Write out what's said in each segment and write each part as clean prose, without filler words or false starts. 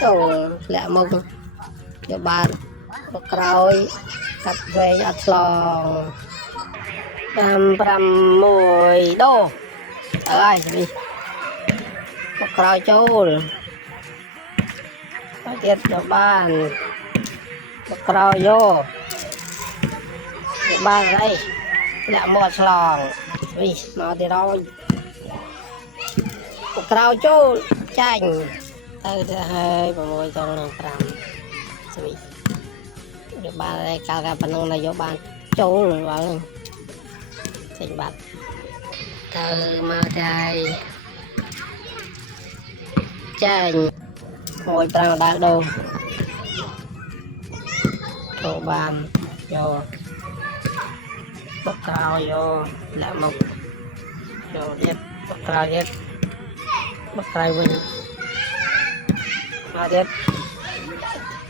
Ồ, lẹ mông cho bạn bọc roi cặp về ắt lòng ram mùi đô ơi đi bọc roi chôn tiết cho bạn bọc roi vô ba đây lẹ một lòng đi mà thì rồi bọc roi chôn chanh từ hơi và mùi trong lòng ram cho ba đây cao cả phần là do bạn chôn vào thành bát từ mà đây chanh ngồi trăng đá đâu đồ bàn vô bốc cao vô lại một vô điết bốc cao vinh mà điết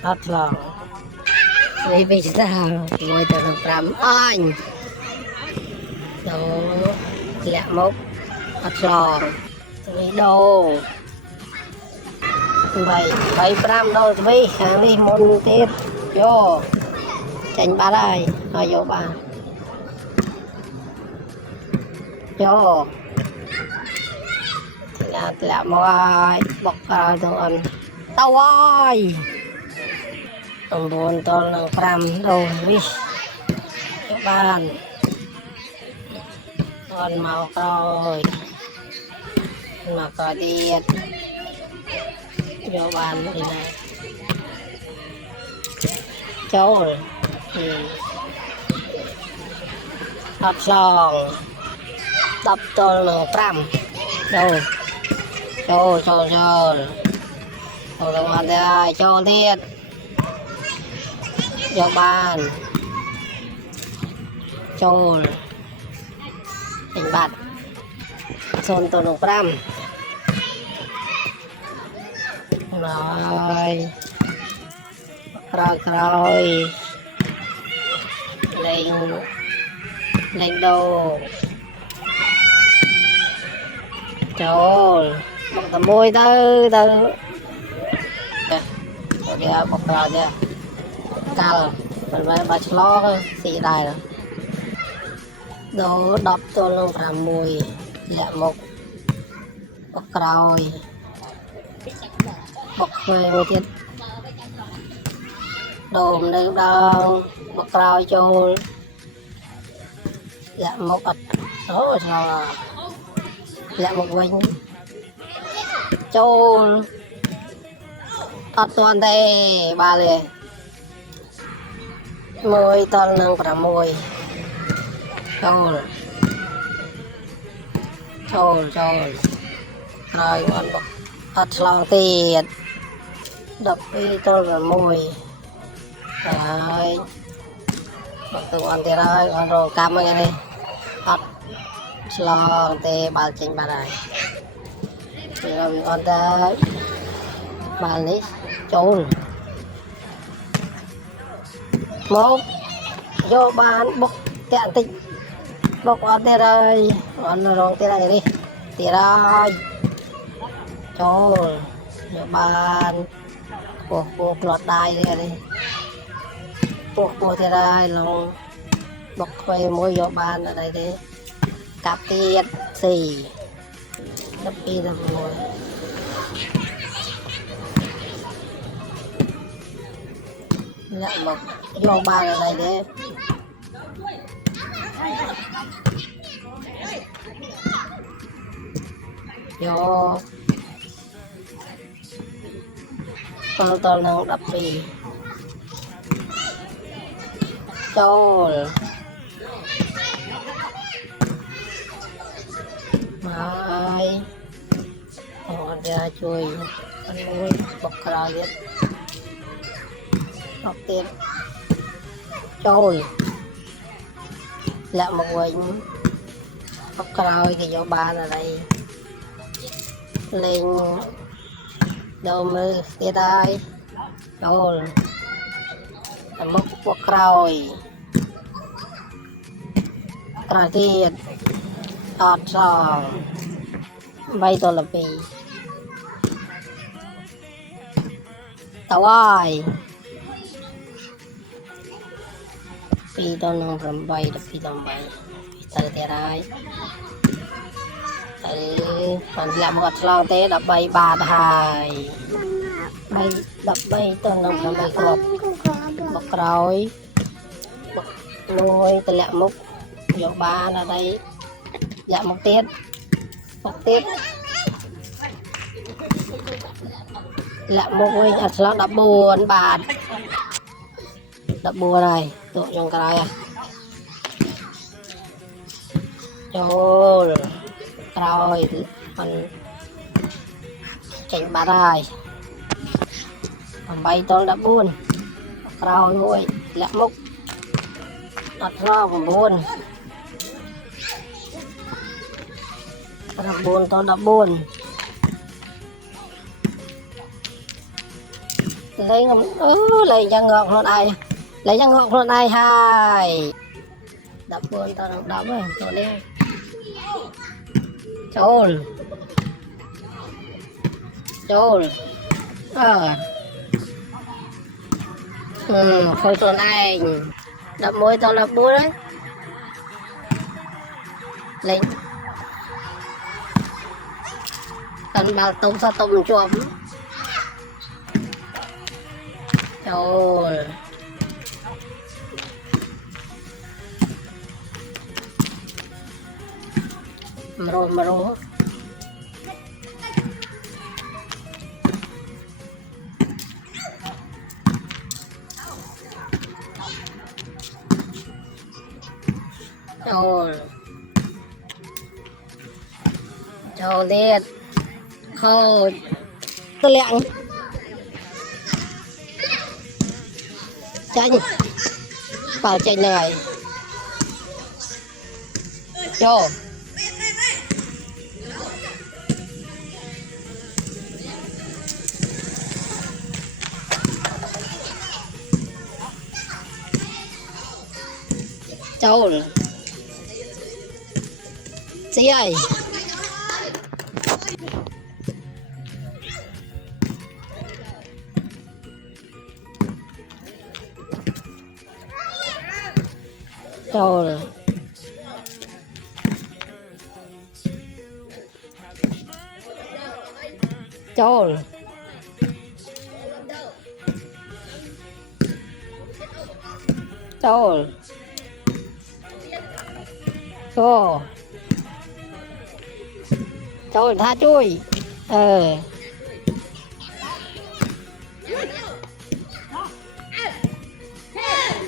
hết lòng đi bây giờ ngồi từ hàng trăm anh đồ lẹ mốc hết lòng đi đâu vậy pram đâu đi hàng đi môn tiết vô chanh ba đây rồi vô ba vô là mọi bọc vào đồ ăn tao ơi ông buồn tôi là pram đâu đi vô bàn con màu rồi mà có đi vô bàn đi này chôn đập sòng đập tôi là pram đâu cho rồi mà đây cho thiết vô bàn chôn hình bát xôn tôi là pram rồi lên đồ trời bọc tầm môi từ kìa bọc rồi kìa cao mình phải bà lo xị đài rồi đồ đập tôi luôn làm mùi lẹ một bọc rồi bọc về một tiết đồm được đâu bọc rồi chôn dạ một ập đó rồi dạ một quanh chôn ập toàn đây ba lề môi toàn nâng cả môi chôn rồi còn bọc ập lòng tiền đập đi tôi là môi rồi bọc từ con tiền rồi còn rồi cam cái này ập lòng tê ba chỉnh ba này rồi con ta ba lý chôn một vô bán bốc tiện tịch bốc con tiền rồi còn rồi tiền này đi tiền rồi chôn vô bán buộc lọt đai đi buộc tiền đây lòng bọc về môi vô bàn ở đây đi cặp tiền xì đắp đi là môi lại một vô bàn ở đây đi vô con đang đập đi chôn mai ra chui con nuôi bọc rồi biết bọc tiền chôn lại một quỳnh bọc rồi thì vô ba ở đây lên đầu mưa tiết ơi chôn một bọc rồi tiền ọt sòng bay tôi là vì tàu ơi phi tàu nông rầm bay đập phi tàu bay từ thế này từ còn làm một lo té đập bay ba hai bay đập bay tàu nông rầm bay cọp bọc rồi nuôi từ lẹ múc vô ba là đây lẹ một tiết lẹ một người nhặt nó đập buồn bạt đập buồn này tụi trong cái này rồi mình chỉnh bà này còn bay tôi đập buồn rồi nuôi lẹ múc đặt ra một buồn tôi đập buồn lấy cho ngọc luôn đây hai đập buồn tao đập rồi tôi đi chôn thôi tuần này đập môi tao đập búa đấy lên cần bao tôm sa tôm chuột trời mà rồi trời liệt khô tôi lẹn chanh vào chanh này cho châu gì ơi châu châu châu châu châu tha chui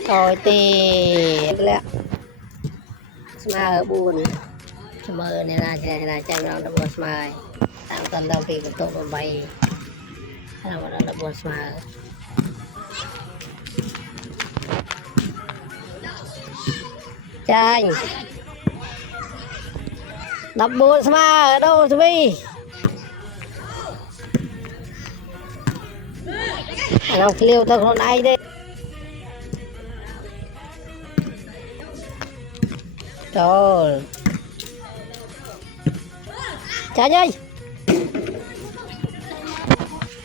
rồi thì lẹ smile buồn mơ này là chạy nó buồn smile tăng tầm đầu kỳ của tụi bay là một nó buồn smile chanh đập buồn smile ở đâu Subi nó liều thật hôm nay đi trời chả ơi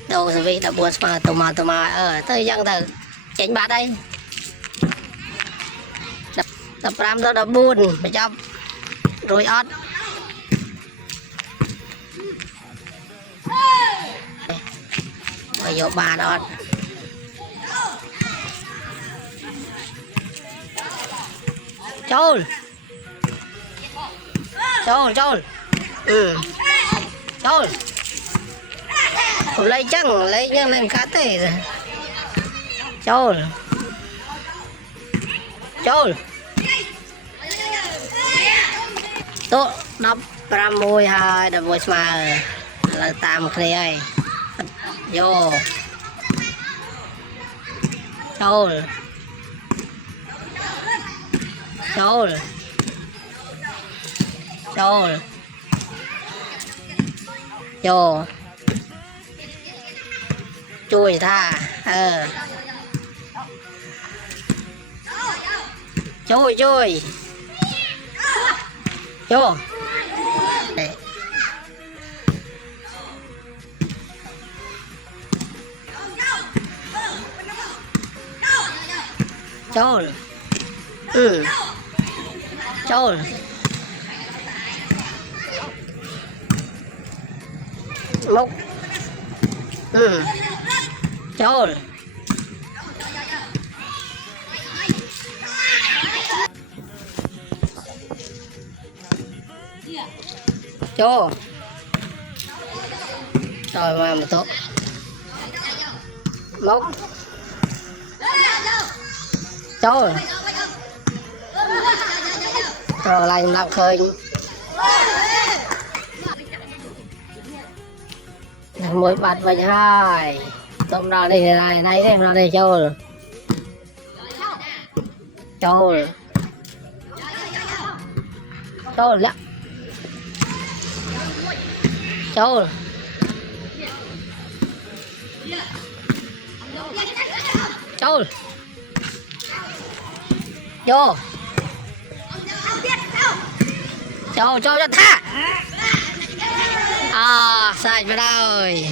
đâu Subi đập buồn smile tụi mà tới dân từ chỉnh bà đây tập ram tôi đập buồn phải chọc rồi ót rồi vô ba đó chôn chôn lấy chăng lên cá tê rồi chôn tốt đập ram môi hai đập môi mà là tam kia ấy vô chôn vô chui tha chui vô đây Trôn. Trôn. Múc. Trôn. Cho. Rồi mà tốt. Móc. Cho. Rồi lại làm khơi. Mỗi bát vậy hai. Tôm ra đây này này đem ra đây cho. Cho. Cho lắm. Cho. Cho. Vô. Cho tha. À, sai vào rồi.